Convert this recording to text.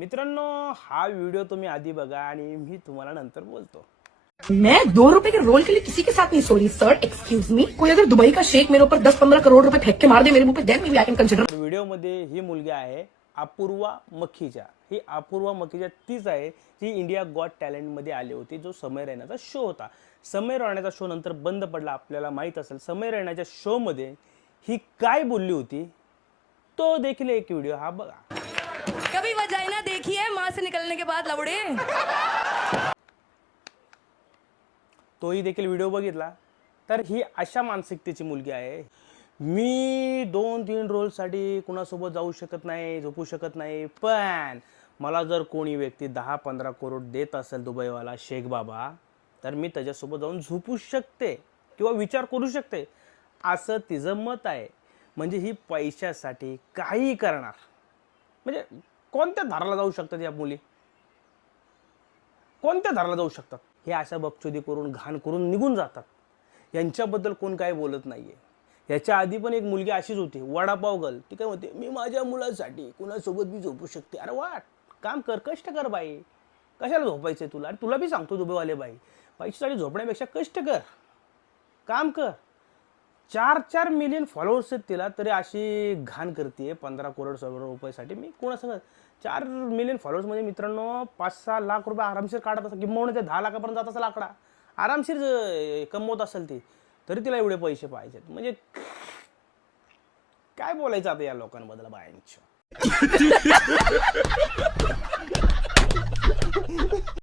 मित्रांनो, हा व्हिडिओ तुम्ही आधी बघा आणि मी तुम्हाला नंतर बोलतो. मैं 2 रुपए के रोल के लिए किसी के साथ नहीं सो रही सर. Excuse me. कोई अगर दुबई का शेख मेरे ऊपर 10-15 करोड़ रुपए फेंक के मार दे मेरे मुंह पे, then maybe I can consider. Video मध्ये ही मुलगी आहे अपूर्वा मखीजा. ही अपूर्वा मखीजा तीच आहे जी इंडिया गॉट टॅलेंट मध्ये आली होती, जो समय रैनाचा शो होता. समय रैनाचा शो नंतर बंद पडला, आपल्याला माहित असेल. समय रैनाच्या शो मध्ये ही काय बोलली होती तो देखील एक व्हिडिओ हा बघा. कभी वजाइना देखी है माँ से निकलने के बाद लवड़े. तोही देखील व्हिडिओ बघितला. तर ही अशा मानसिकतेची मुलगी आहे. मी 2-3 रोलसाठी कुणासोबत जाऊ शकत नाही, झोपू शकत नाही, पण मला जर कोणी व्यक्ती 10-15 करोड देत असेल दुबईवाला शेख बाबा, तर मी त्याच्यासोबत जाऊन झोपू शकते किंवा विचार करू शकते, असं तिचं मत आहे. म्हणजे ही पैशासाठी काही करणार. म्हणजे कोणत्या धाराला जाऊ शकतात या मुली, कोणत्या धाराला जाऊ शकतात. हे अशा बकचोदी करून घाण करून निघून जातात. यांच्याबद्दल कोण काय बोलत नाहीये. याच्या आधी पण एक मुलगी अशीच होती, वडापाव गर्ल. ती काय म्हणते, मी माझ्या मुलासाठी कुणासोबत बी झोपू शकते. अरे वा, काम कर, कष्ट कर बाई. कशाला झोपायचंय तुला. आणि तुला बी सांगतो दुबईवाले बाई, पैशासाठी झोपण्यापेक्षा कष्ट कर, काम कर. 4 मिलियन फॉलोअर्स आहेत तिला, तरी अशी घाण करते 15 करोड रुपयासाठी. मी कोणासंग 4 मिलियन फॉलोअर्स म्हणजे मित्रांनो 5-6 लाख रुपये आरामशीर काढत असं, किंवा ते 10 लाखापर्यंत जात असेल आकडा, आरामशीर कमवत असेल ती, तरी तिला एवढे पैसे पाहिजेत. म्हणजे काय बोलायचं आता या लोकांबद्दल बायांच्या.